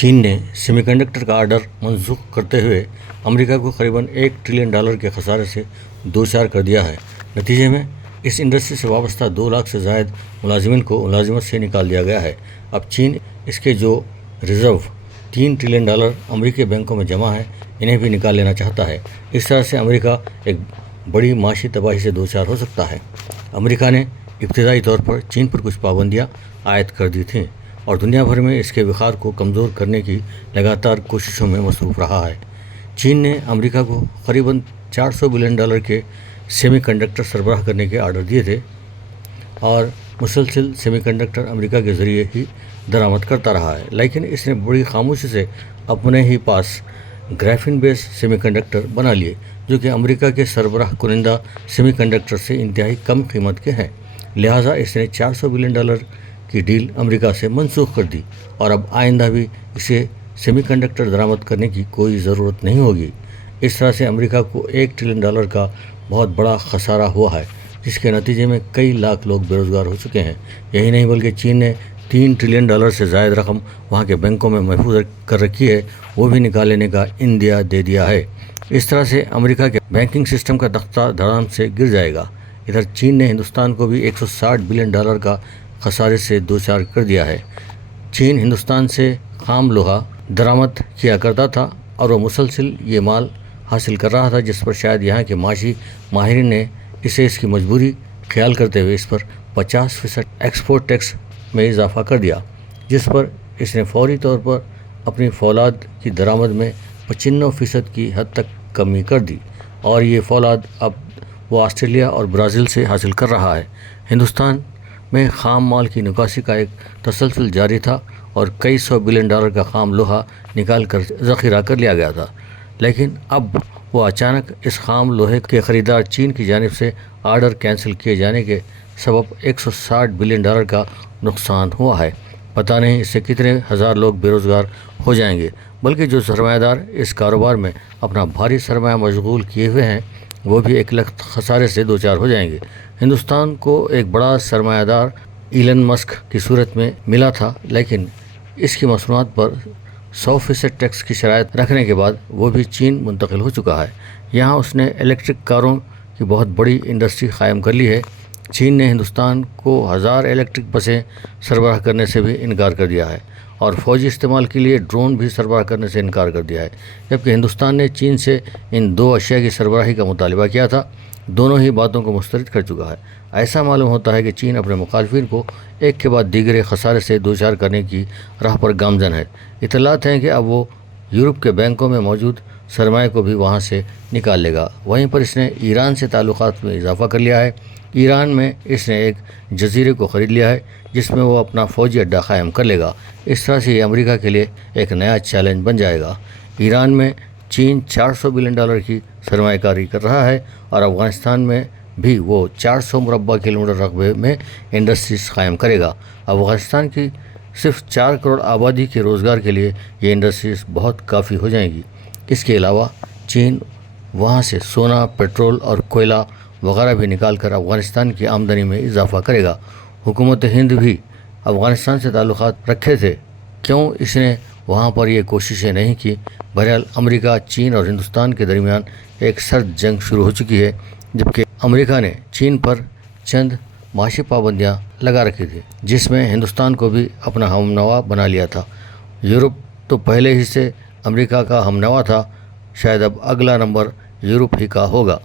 چین نے semi conductor کا order منسوخ کرتے ہوئے امریکہ کو قریباً $1 ٹریلین کے خسارے سے دوچار کر دیا ہے۔ نتیجے میں اس انڈسٹری سے وابستہ 2 لاکھ سے زائد ملازمین کو ملازمت سے نکال دیا گیا ہے۔ اب چین اس کے جو ریزرو $3 ٹریلین امریکی بینکوں میں جمع ہیں انہیں بھی نکال لینا چاہتا ہے۔ اس طرح سے امریکہ ایک بڑی معاشی تباہی سے دوچار ہو سکتا ہے۔ امریکہ نے ابتدائی طور پر چین پر کچھ پابندیاں عائد کر دی تھیں اور دنیا بھر میں اس کے وقار کو کمزور کرنے کی لگاتار کوششوں میں مصروف رہا ہے۔ چین نے امریکہ کو قریباً $400 بلین کے سیمی کنڈکٹر سربراہ کرنے کے آرڈر دیے تھے اور مسلسل سیمی کنڈکٹر امریکہ کے ذریعے ہی درآمد کرتا رہا ہے، لیکن اس نے بڑی خاموشی سے اپنے ہی پاس گرافین بیس سیمی کنڈکٹر بنا لیے جو کہ امریکہ کے سربراہ کنندہ سیمی کنڈکٹر سے انتہائی کم قیمت کے ہیں۔ لہٰذا اس نے $400 بلین کی ڈیل امریکہ سے منسوخ کر دی اور اب آئندہ بھی اسے سیمی کنڈکٹر درآمد کرنے کی کوئی ضرورت نہیں ہوگی۔ اس طرح سے امریکہ کو $1 ٹریلین کا بہت بڑا خسارہ ہوا ہے، جس کے نتیجے میں کئی لاکھ لوگ بے روزگار ہو چکے ہیں۔ یہی نہیں بلکہ چین نے $3 ٹریلین سے زائد رقم وہاں کے بینکوں میں محفوظ کر رکھی ہے، وہ بھی نکال لینے کا عندیہ دے دیا ہے۔ اس طرح سے امریکہ کے بینکنگ سسٹم کا تختہ دھڑام سے گر جائے گا۔ ادھر چین نے ہندوستان کو بھی $160 بلین کا خسارے سے دوچار کر دیا ہے۔ چین ہندوستان سے خام لوہا درآمد کیا کرتا تھا اور وہ مسلسل یہ مال حاصل کر رہا تھا، جس پر شاید یہاں کے معاشی ماہرین نے اسے اس کی مجبوری خیال کرتے ہوئے اس پر 50% ایکسپورٹ ٹیکس میں اضافہ کر دیا، جس پر اس نے فوری طور پر اپنی فولاد کی درآمد میں 95% کی حد تک کمی کر دی اور یہ فولاد اب وہ آسٹریلیا اور برازیل سے حاصل کر رہا ہے۔ ہندوستان میں خام مال کی نکاسی کا ایک تسلسل جاری تھا اور کئی $100 بلین کا خام لوہا نکال کر ذخیرہ کر لیا گیا تھا، لیکن اب وہ اچانک اس خام لوہے کے خریدار چین کی جانب سے آرڈر کینسل کیے جانے کے سبب $160 بلین کا نقصان ہوا ہے۔ پتہ نہیں اس سے کتنے ہزار لوگ بے روزگار ہو جائیں گے، بلکہ جو سرمایہ دار اس کاروبار میں اپنا بھاری سرمایہ مشغول کیے ہوئے ہیں وہ بھی ایک لخت خسارے سے دوچار ہو جائیں گے۔ ہندوستان کو ایک بڑا سرمایہ دار ایلن مسک کی صورت میں ملا تھا، لیکن اس کی مصنوعات پر 100% ٹیکس کی شرائط رکھنے کے بعد وہ بھی چین منتقل ہو چکا ہے۔ یہاں اس نے الیکٹرک کاروں کی بہت بڑی انڈسٹری قائم کر لی ہے۔ چین نے ہندوستان کو 1000 الیکٹرک بسیں سربراہ کرنے سے بھی انکار کر دیا ہے اور فوجی استعمال کے لیے ڈرون بھی سربراہ کرنے سے انکار کر دیا ہے، جبکہ ہندوستان نے چین سے ان 2 اشیاء کی سربراہی کا مطالبہ کیا تھا۔ دونوں ہی باتوں کو مسترد کر چکا ہے۔ ایسا معلوم ہوتا ہے کہ چین اپنے مخالفین کو ایک کے بعد دیگر خسارے سے دوچار کرنے کی راہ پر گامزن ہے۔ اطلاعات ہیں کہ اب وہ یورپ کے بینکوں میں موجود سرمایہ کو بھی وہاں سے نکال لے گا۔ وہیں پر اس نے ایران سے تعلقات میں اضافہ کر لیا ہے۔ ایران میں اس نے ایک جزیرے کو خرید لیا ہے جس میں وہ اپنا فوجی اڈہ قائم کر لے گا۔ اس طرح سے یہ امریکہ کے لیے ایک نیا چیلنج بن جائے گا۔ ایران میں چین $400 بلین کی سرمایہ کاری کر رہا ہے اور افغانستان میں بھی وہ 400 مربع کلومیٹر رقبے میں انڈسٹریز قائم کرے گا۔ افغانستان کی صرف 4 کروڑ آبادی کے روزگار کے لیے یہ انڈسٹریز بہت کافی ہو جائیں گی۔ اس کے علاوہ چین وہاں سے سونا، پیٹرول اور کوئلہ وغیرہ بھی نکال کر افغانستان کی آمدنی میں اضافہ کرے گا۔ حکومت ہند بھی افغانستان سے تعلقات رکھے تھے، کیوں اس نے وہاں پر یہ کوششیں نہیں کی؟ بہرحال امریکہ، چین اور ہندوستان کے درمیان ایک سرد جنگ شروع ہو چکی ہے، جبکہ امریکہ نے چین پر چند معاشی پابندیاں لگا رکھی تھی، جس میں ہندوستان کو بھی اپنا ہم نوا بنا لیا تھا۔ یورپ تو پہلے ہی سے امریکہ کا ہم نوا تھا، شاید اب اگلا نمبر یورپ ہی کا ہوگا۔